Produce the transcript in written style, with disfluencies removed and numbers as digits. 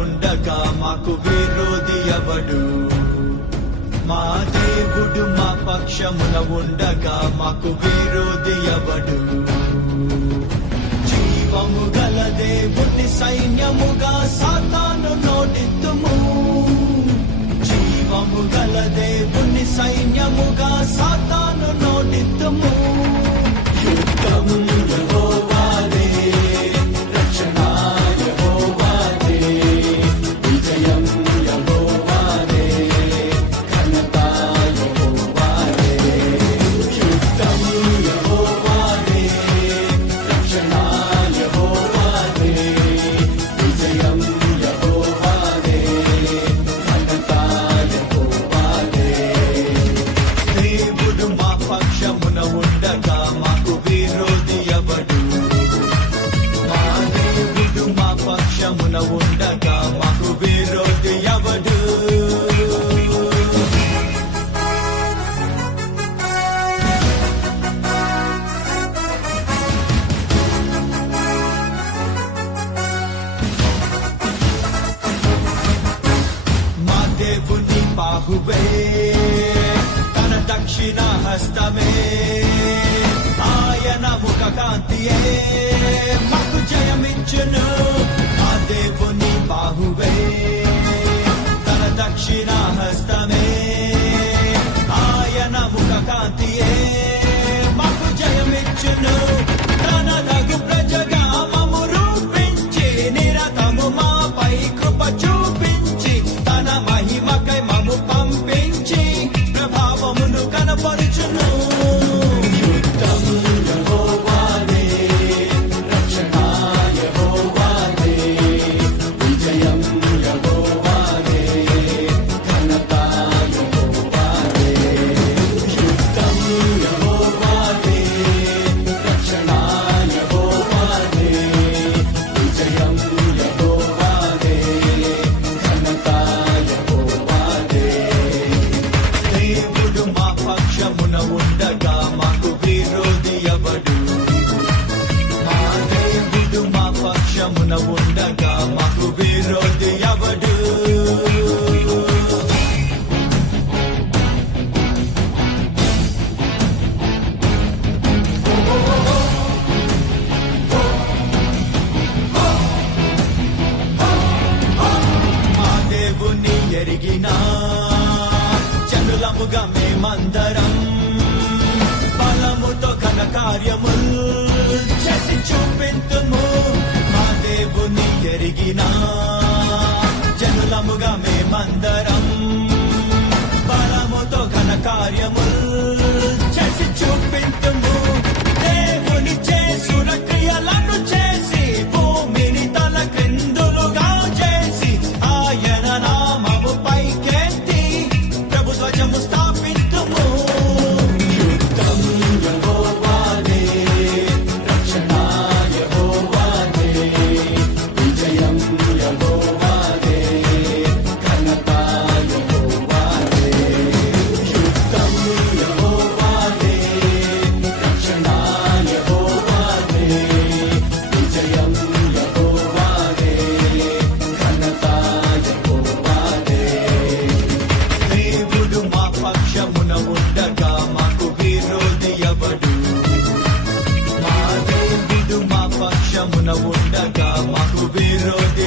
ఉండగా మాకు విరోధి ఎవడు? మా దేవుడు మా పక్షమున ఉండగా మాకు విరోధి ఎవడు? జీవము గల దేవుని సైన్యముగా సాతాను నోడిద్దుము. జీవము గల దేవుని సైన్యముగా సాతాను నోడిద్దుము. యుద్ధం యెహోవాదే, రక్షణ యెహోవాదే, విజయం యెహోవాదే, ఘనత యెహోవాదే. యుద్ధం యెహోవాదే, రక్షణ యెహోవాదే, విజయం యెహోవాదే, ఘనత యెహోవాదే. దేవుడు మా పక్షమున ఉండగా మాకు విరోధి ఎవడు? మా దేవుడు మా పక్షమున ఉండగా మాకు విరోధి ఎవడు? మా దేవుని బాహువే, తన దక్షిణ హస్తమే, ఆయన ముఖ కాంతియే మాకు జయమిచ్చును. మా దేవుని బాహువే, తన దక్షిణ హస్తమే, ఆయన ముఖ కాంతియే మాకు జయమిచ్చును. తన దగు ప్రజగా మము రూపించి నిరతము మాపై కృప చూపించి తన మహిమకై మము పంపించి ప్రభావమును కనపరుచును. యుద్ధం యెహోవాదే, రక్షణ యెహోవాదే, విజయం యెహోవాదే, ఘనత యెహోవాదే. యుద్ధం యెహోవాదే, రక్షణ యెహోవాదే, విజయం యెహోవాదే, ఘనత యెహోవాదే. దేవుడు మా పక్షమున ఉండగా మాకు విరోధి ఎవడు? మా దేవుడు మా పక్షమున ఉండగా మాకు విరోధి ఎవడు? మా దేవుని ఎరిగిన జనులముగా మేమందరం బలముతో ఘన కార్యములు చేసి చూపింతుము. మా దేవుని ఎరిగిన జనులముగా మేమందరం బలముతో ఘన కార్యములు చేసి చూపింతుము. దేవుని చేసున క్రియలను చేసి భూమిని తల క్రిందులుగా చేసి ఆయన నామము పైకెత్తి ప్రభు ధ్వజము స్థాపింతుము. యుద్ధం యెహోవాదే, రక్షణ యెహోవాదే, విజయం యెహోవాదే, ఘనత యెహోవాదే. యుద్ధం యెహోవాదే, రక్షణ యెహోవాదే, విజయం యెహోవాదే, ఘనత యెహోవాదే. దేవుడు మా పక్షమున ఉండగా మాకు విరోధి ఎవడు? మా దేవుడు మా పక్షమున ఉండగా మాకు విరోధి